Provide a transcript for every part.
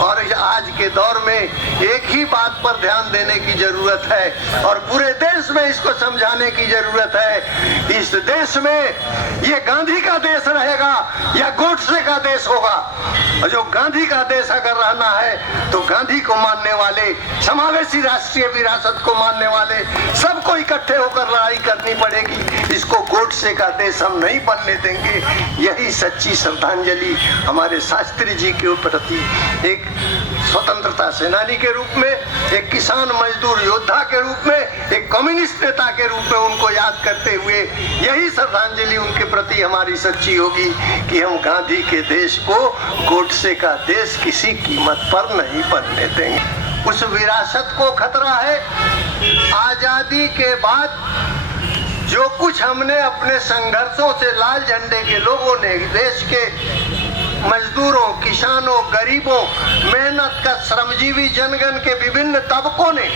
और आज के दौर में एक ही बात पर ध्यान देने की जरूरत है और पूरे देश में इसको समझाने की जरूरत है। इस देश में ये गांधी का देश रहेगा या गोडसे का देश होगा। और जो गांधी का देश अगर रहना है तो गांधी को मानने वाले, समावेशी राष्ट्रीय विरासत को मानने वाले सबको इकट्ठे होकर लड़ाई करनी पड़ेगी। इसको गोडसे का देश हम नहीं बनने देंगे। यही सच्ची श्रद्धांजलि हमारे शास्त्री जी के प्रति एक स्वतंत्रता सेनानी के रूप में, एक किसान मजदूर योद्धा के रूप में, एक कम्युनिस्ट नेता के रूप में उनको याद करते हुए यही श्रद्धांजलि उनके प्रति हमारी सच्ची होगी कि हम गांधी के देश को गोडसे का देश किसी कीमत पर नहीं बनने देंगे। उस विरासत को खतरा है। आजादी के बाद जो कुछ हमने अपने संघर्षों से लाल झंडे के लोगों ने, देश के मजदूरों, किसानों, गरीबों, मेहनत का श्रमजीवी जनगण के विभिन्न तबकों ने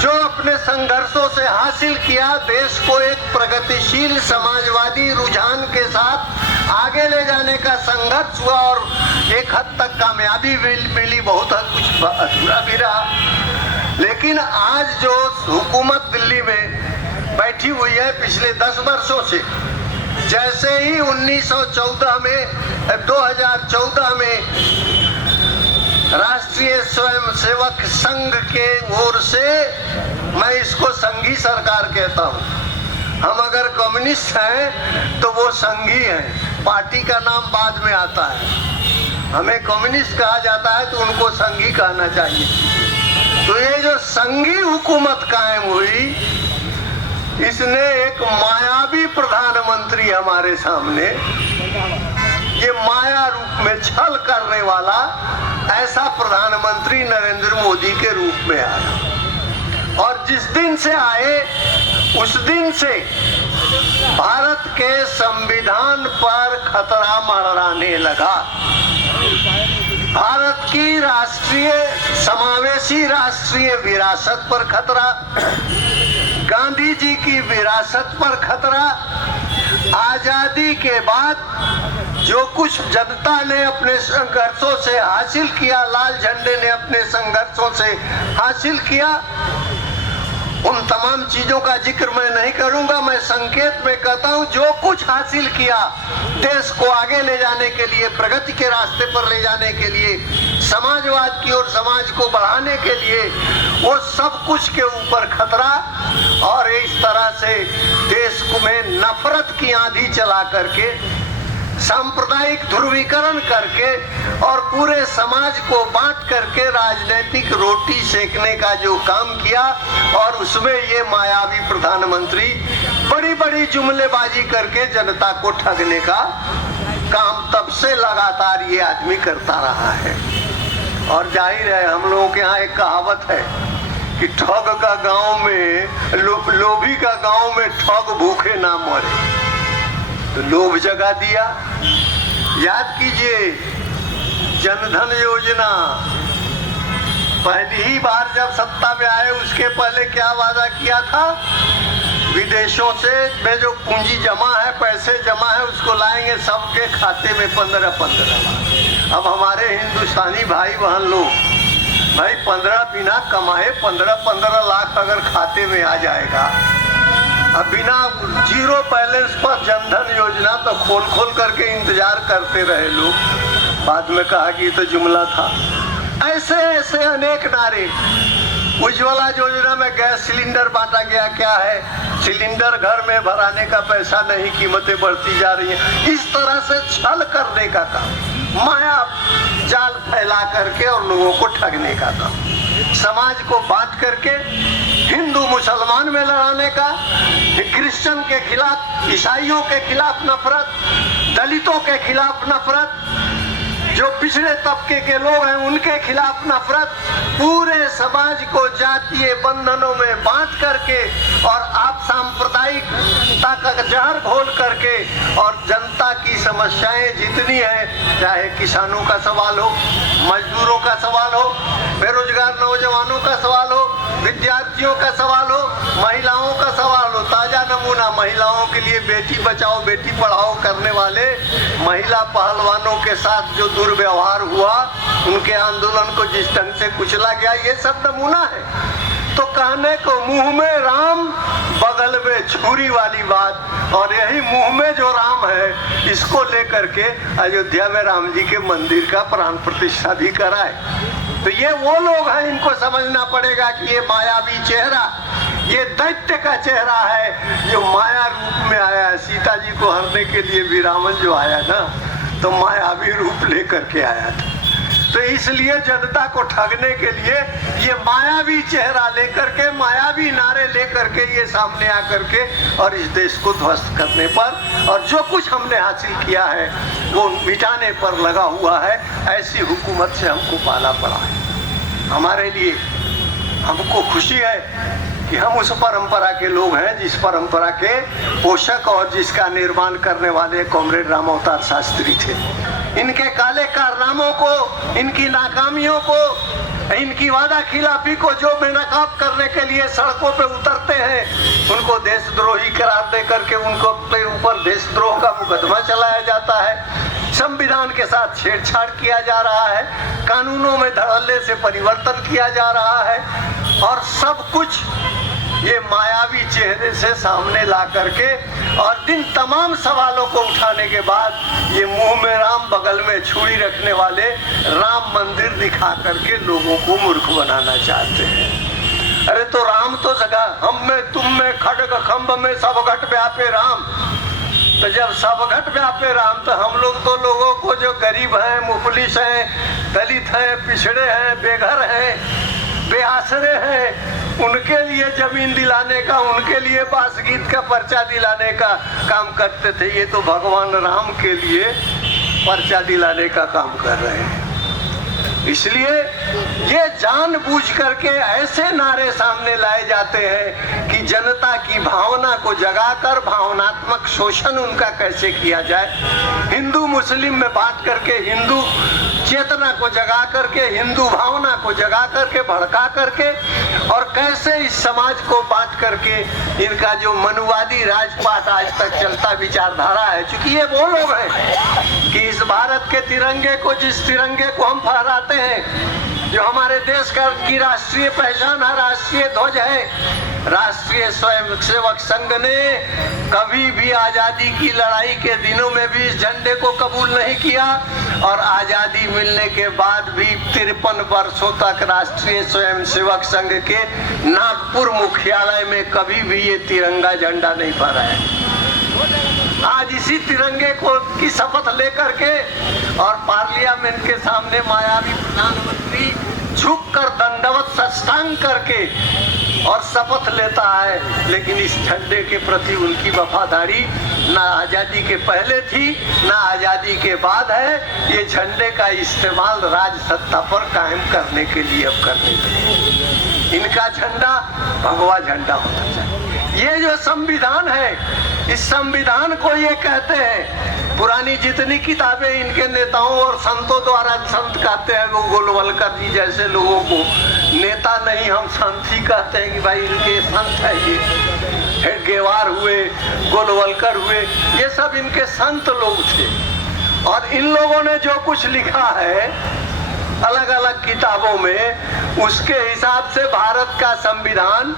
जो अपने संघर्षों से हासिल किया, देश को एक प्रगतिशील समाजवादी रुझान के साथ आगे ले जाने का संघर्ष हुआ और एक हद तक कामयाबी मिली, बहुत हद कुछ अधूरा भी रहा। लेकिन आज जो हुकूमत दिल्ली में बैठी हुई है पिछले 10 वर्षों से, जैसे ही 2014 में राष्ट्रीय स्वयंसेवक संघ के ओर से, मैं इसको संघी सरकार कहता हूँ, हम अगर कम्युनिस्ट हैं तो वो संघी हैं, पार्टी का नाम बाद में आता है। हमें कम्युनिस्ट कहा जाता है तो उनको संघी कहना चाहिए। तो ये जो संघी हुकूमत कायम हुई, इसने एक मायावी प्रधानमंत्री हमारे सामने, ये माया रूप में छल करने वाला ऐसा प्रधानमंत्री नरेंद्र मोदी के रूप में आया। और जिस दिन से आए उस दिन से भारत के संविधान पर खतरा मंडराने लगा। भारत की राष्ट्रीय, समावेशी राष्ट्रीय विरासत पर खतरा, गांधी जी की विरासत पर खतरा। आजादी के बाद जो कुछ जनता ने अपने संघर्षों से हासिल किया, लाल झंडे ने अपने संघर्षों से हासिल किया, उन तमाम चीजों का जिक्र मैं नहीं करूंगा। मैं संकेत में कहता हूं, जो कुछ हासिल किया देश को आगे ले जाने के लिए, प्रगति के रास्ते पर ले जाने के लिए, समाजवाद की ओर समाज को बढ़ाने के लिए, वो सब कुछ के ऊपर खतरा। और इस तरह से देश में नफरत की आंधी चला करके, सांप्रदायिक ध्रुवीकरण करके और पूरे समाज को बांट करके राजनीतिक रोटी सेकने का जो काम किया, और उसमें ये मायावी प्रधानमंत्री बड़ी बड़ी जुमलेबाजी करके जनता को ठगने का काम तब से लगातार ये आदमी करता रहा है। और जाहिर है, हम लोगों के यहाँ एक कहावत है कि ठग का गांव में, लोभी का गांव में ठग भूखे ना मरे। तो लोभ जगा दिया। याद कीजिए, जनधन योजना पहली ही बार जब सत्ता में आए, उसके पहले क्या वादा किया था? विदेशों से में जो पूंजी जमा है, पैसे जमा है, उसको लाएंगे सबके खाते में 15-15 लाख। अब हमारे हिंदुस्तानी भाई बहन लोग, भाई 15 बिना कमाए 15-15 लाख अगर खाते में आ जाएगा, अब बिना जीरो बैलेंस पर जनधन योजना, तो खोल खोल करके इंतजार करते रहे लोग। बाद में कहा कि ये तो जुमला था। ऐसे ऐसे अनेक नारे। उज्ज्वला योजना में गैस सिलेंडर बांटा गया, क्या है? सिलेंडर घर में भराने का पैसा नहीं, कीमतें बढ़ती जा रही हैं। इस तरह से छल करने का काम, माया जाल फैला करके और लोगों को ठगने का काम, समाज को बांट करके हिंदू मुसलमान में लड़ाने का, क्रिश्चियन के खिलाफ, ईसाइयों के खिलाफ नफरत, दलितों के खिलाफ नफरत, जो पिछड़े तबके के लोग हैं उनके खिलाफ नफरत, पूरे समाज को जातीय बंधनों में बांट करके और आप सांप्रदायिकता का जहर घोल करके, और जनता की समस्याएं जितनी हैं, चाहे किसानों का सवाल हो, मजदूरों का सवाल हो, बेरोजगार नौजवानों का सवाल हो, विद्यार्थियों का सवाल हो, महिलाओं का सवाल हो, ताजा नमूना महिलाओं के लिए बेटी बचाओ बेटी पढ़ाओ करने वाले महिला पहलवानों के साथ जो दुर्व्यवहार हुआ, उनके आंदोलन को जिस ढंग से कुचला गया, ये सब नमूना है। तो कहने को मुंह में राम बगल में छुरी वाली बात, और यही मुंह में जो राम है इसको लेकर के अयोध्या में राम जी के मंदिर का प्राण प्रतिष्ठा भी कराए। तो ये वो लोग हैं, इनको समझना पड़ेगा कि ये मायावी चेहरा, ये दैत्य का चेहरा है जो माया रूप में आया है। सीता जी को हरने के लिए भी रावण जो आया ना, तो मायावी रूप लेकर के आया था। तो इसलिए जनता को ठगने के लिए ये मायावी चेहरा लेकर के, मायावी नारे लेकर के ये सामने आकर के और इस देश को ध्वस्त करने पर और जो कुछ हमने हासिल किया है वो मिटाने पर लगा हुआ है। ऐसी हुकूमत से हमको पाला पड़ा है। हमारे लिए हमको खुशी है कि हम उस परंपरा के लोग हैं जिस परंपरा के पोषक और जिसका निर्माण करने वाले कॉमरेड राम अवतार शास्त्री थे। इनके काले कारनामों को, इनकी नाकामियों को, इनकी वादा खिलाफी को जो बेनकाब करने के लिए सड़कों पे उतरते हैं, उनको देशद्रोही करार दे करके उनको अपने ऊपर देशद्रोह का मुकदमा चलाया जाता है। संविधान के साथ छेड़छाड़ किया जा रहा है, कानूनों में धड़ल्ले से परिवर्तन किया जा रहा है, और सब कुछ ये मायावी चेहरे से सामने ला करके और इन तमाम सवालों को उठाने के बाद ये मुंह में राम बगल में छुरी रखने वाले राम मंदिर दिखा करके लोगों को मूर्ख बनाना चाहते हैं। अरे तो राम तो जगह हम में तुम में खड्ग खंभ में सब घट व्यापे राम। तो जब सब घट व्यापे राम, तो हम लोग तो लोगों को जो गरीब हैं, मुफलिस हैं, दलित हैं, पिछड़े हैं, बेघर हैं, बेआसरे हैं, उनके लिए जमीन दिलाने का, उनके लिए बास गीत का पर्चा दिलाने का काम करते थे। ये तो भगवान राम के लिए पर्चा दिलाने का काम कर रहे हैं। इसलिए ये जानबूझ करके ऐसे नारे सामने लाए जाते हैं कि जनता की भावना को जगाकर भावनात्मक शोषण उनका कैसे किया जाए, हिंदू मुस्लिम में बांट करके हिंदू चेतना को जगा करके, हिंदू भावना को जगा करके, भड़का करके, और कैसे इस समाज को बांट करके इनका जो मनुवादी राजपाट आज तक चलता विचारधारा है। क्योंकि ये वो लोग हैं कि इस भारत के तिरंगे को, जिस तिरंगे को हम फहराते हैं, जो हमारे देश का की राष्ट्रीय पहचान है, राष्ट्रीय ध्वज है, राष्ट्रीय स्वयंसेवक संघ ने कभी भी आजादी की लड़ाई के दिनों में भी इस झंडे को कबूल नहीं किया, और आजादी मिलने के बाद भी 53 वर्षों तक राष्ट्रीय स्वयंसेवक संघ के नागपुर मुख्यालय में कभी भी ये तिरंगा झंडा नहीं फहराया है। आज इसी तिरंगे को की शपथ लेकर के और पार्लियामेंट के सामने मायावी प्रधानमंत्री झुककर दंडवत साष्टांग करके और शपथ लेता है, लेकिन इस झंडे के प्रति उनकी वफादारी ना आजादी के पहले थी ना आजादी के बाद है। ये झंडे का इस्तेमाल राज सत्ता पर कायम करने के लिए अब करने लगे। इनका झंडा भगवा झंडा होना चाहिए। ये जो संविधान है, इस संविधान को ये कहते हैं, पुरानी जितनी किताबें इनके नेताओं और संतों द्वारा, संत कहते हैं वो गोलवलकर जी जैसे लोगों को, नेता नहीं हम संत ही कहते हैं कि भाई इनके संत है। ये हेडगेवार हुए, गोलवलकर हुए, ये सब इनके संत लोग थे। और इन लोगों ने जो कुछ लिखा है अलग अलग किताबों में, उसके हिसाब से भारत का संविधान,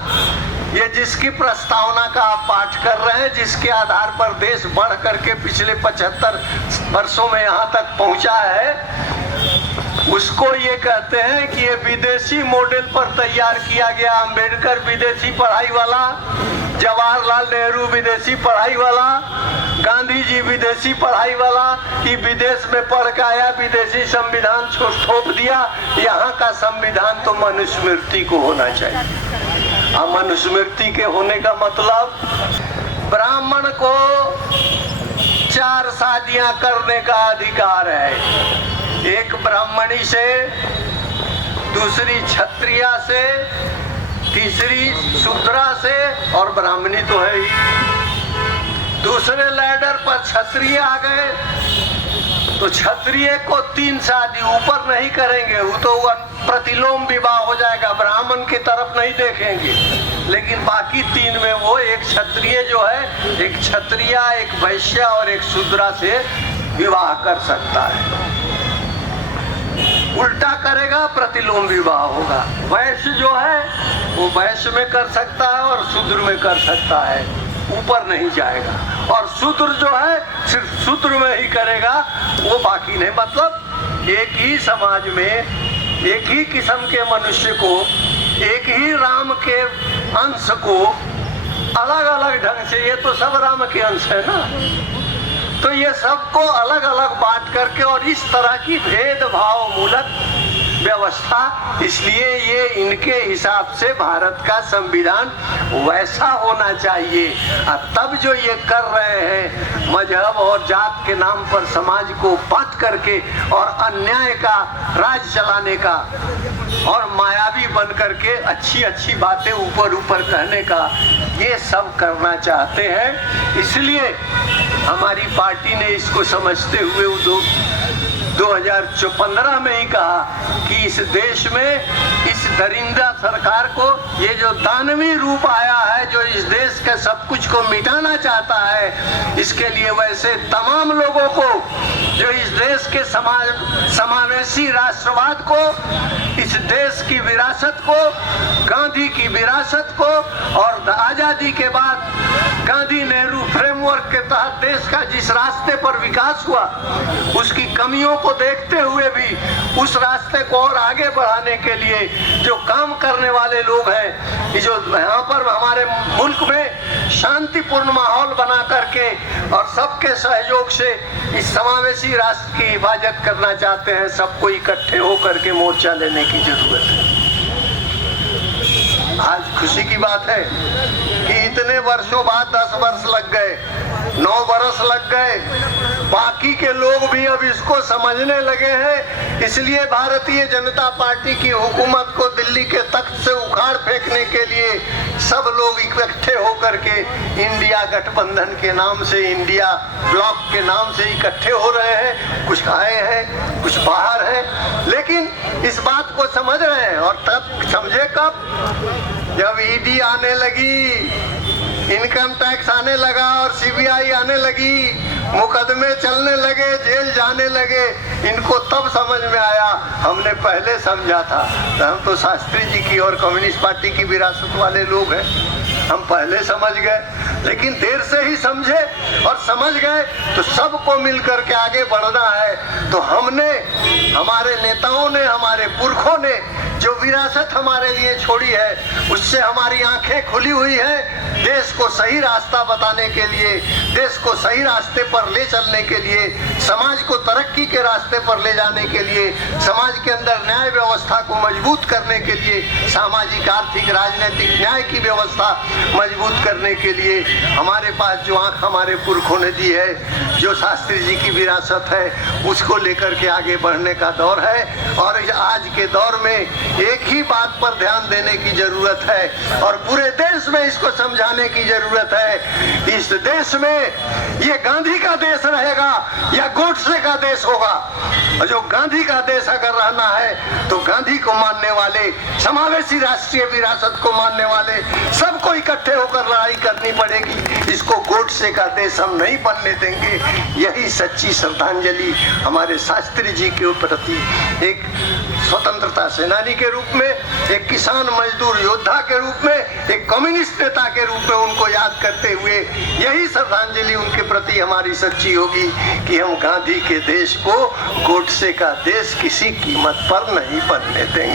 ये जिसकी प्रस्तावना का आप पाठ कर रहे हैं, जिसके आधार पर देश बढ़ करके पिछले 75 वर्षों में यहाँ तक पहुँचा है, उसको ये कहते हैं कि ये विदेशी मॉडल पर तैयार किया गया। अंबेडकर विदेशी पढ़ाई वाला, जवाहरलाल नेहरू विदेशी पढ़ाई वाला, गांधी जी विदेशी पढ़ाई वाला, कि विदेश में पढ़ के आया, विदेशी संविधान थोप दिया। यहाँ का संविधान तो मनुस्मृति को होना चाहिए। अब मनुस्मृति के होने का मतलब ब्राह्मण को 4 शादियां करने का अधिकार है, एक ब्राह्मणी से, दूसरी क्षत्रिया से, तीसरी शूद्रा से, और ब्राह्मणी तो है ही। दूसरे लैडर पर क्षत्रिय आ गए तो क्षत्रिय को 3 शादी ऊपर नहीं करेंगे, वो तो प्रतिलोम विवाह हो जाएगा, ब्राह्मण की तरफ नहीं देखेंगे। लेकिन बाकी 3 में वो एक क्षत्रिय जो है, एक क्षत्रिय, एक वैश्य और एक शूद्रा से विवाह कर सकता है। उल्टा करेगा प्रतिलोम विवाह होगा। वैश्य जो है वो वैश्य में कर सकता है और शूद्र में कर सकता है, ऊपर नहीं जाएगा। और शूद्र जो है सिर्फ शूद्र में ही करेगा, वो बाकी नहीं। मतलब एक ही समाज में एक ही किस्म के मनुष्य को, एक ही राम के अंश को अलग अलग ढंग से, ये तो सब राम के अंश है ना, तो ये सबको अलग अलग बांट करके और इस तरह की भेदभाव मूलक व्यवस्था, इसलिए ये इनके हिसाब से भारत का संविधान वैसा होना चाहिए। और तब जो ये कर रहे हैं मजहब और जात के नाम पर समाज को बांट करके और अन्याय का राज चलाने का और मायावी बन करके अच्छी अच्छी बातें ऊपर ऊपर कहने का, ये सब करना चाहते हैं। इसलिए हमारी पार्टी ने इसको समझते हुए 2015 में ही कहा कि इस देश में इस दरिंदा सरकार को, ये जो दानवी रूप आया है, जो इस देश के सब कुछ को मिटाना चाहता है, इसके लिए वैसे तमाम लोगों को जो इस देश के समावेशी राष्ट्रवाद को, इस देश की विरासत को, गांधी की विरासत को और आजादी के बाद गांधी नेहरू फ्रेमवर्क के तहत देश का जिस रास्ते पर विकास हुआ, उसकी कमियों को देखते हुए भी उस रास्ते को और आगे बढ़ाने के लिए जो काम करने वाले लोग हैं, जो यहाँ पर हमारे मुल्क में शांतिपूर्ण माहौल बना करके और सबके सहयोग से इस समावेशी राष्ट्र की हिफाजत करना चाहते हैं, सबको इकट्ठे होकर के मोर्चा लेने की जरूरत है। आज खुशी की बात है कि इतने वर्षों बाद 10 वर्ष लग गए, 9 वर्ष लग गए, बाकी के लोग भी अब इसको समझने लगे हैं। इसलिए भारतीय जनता पार्टी की हुकूमत को दिल्ली के तख्त से उखाड़ फेंकने के लिए सब लोग इकट्ठे होकर के इंडिया गठबंधन के नाम से, इंडिया ब्लॉक के नाम से इकट्ठे हो रहे हैं। कुछ आए हैं, कुछ बाहर हैं, लेकिन इस बात को समझ रहे हैं। और तब समझे कब? जब ईडी आने लगी, इनकम टैक्स आने लगा और सीबीआई आने लगी, मुकदमे चलने लगे, जेल जाने लगे, इनको तब समझ में आया। हमने पहले समझा था, तो हम तो शास्त्री जी की और कम्युनिस्ट पार्टी की विरासत वाले लोग हैं, हम पहले समझ गए, लेकिन देर से ही समझे और समझ गए तो सबको मिलकर के आगे बढ़ना है। तो हमने, हमारे नेताओं ने, हमारे पुरखों ने जो विरासत हमारे लिए छोड़ी है, उससे हमारी आंखें खुली हुई हैं। देश को सही रास्ता बताने के लिए, देश को सही रास्ते पर ले चलने के लिए, समाज को तरक्की के रास्ते पर ले जाने के लिए, समाज के अंदर न्याय व्यवस्था को मजबूत करने के लिए, सामाजिक, आर्थिक, राजनीतिक न्याय की व्यवस्था मजबूत करने के लिए हमारे पास जो आंख हमारे पुरखों ने दी है, जो शास्त्री जी की विरासत है, उसको लेकर के आगे बढ़ने का दौर है। और आज के दौर में एक ही बात पर ध्यान देने की जरूरत है और पूरे देश में इसको समझाने की जरूरत है। इस देश में ये गांधी का देश रहेगा या गोडसे का देश होगा। और जो गांधी का देश अगर रहना है तो गांधी को मानने वाले, समावेशी राष्ट्रीय विरासत को मानने वाले सबको इकट्ठे होकर लड़ाई करनी पड़ेगी। इसको गोडसे का देश हम नहीं बनने देंगे। यही सच्ची श्रद्धांजलि हमारे शास्त्री जी के प्रति, एक स्वतंत्रता सेनानी के रूप में, एक किसान मजदूर योद्धा के रूप में, एक कम्युनिस्ट नेता के रूप में उनको याद करते हुए यही श्रद्धांजलि उनके प्रति हमारी सच्ची होगी कि हम गांधी के देश को गोडसे का देश किसी कीमत पर नहीं बनने देंगे।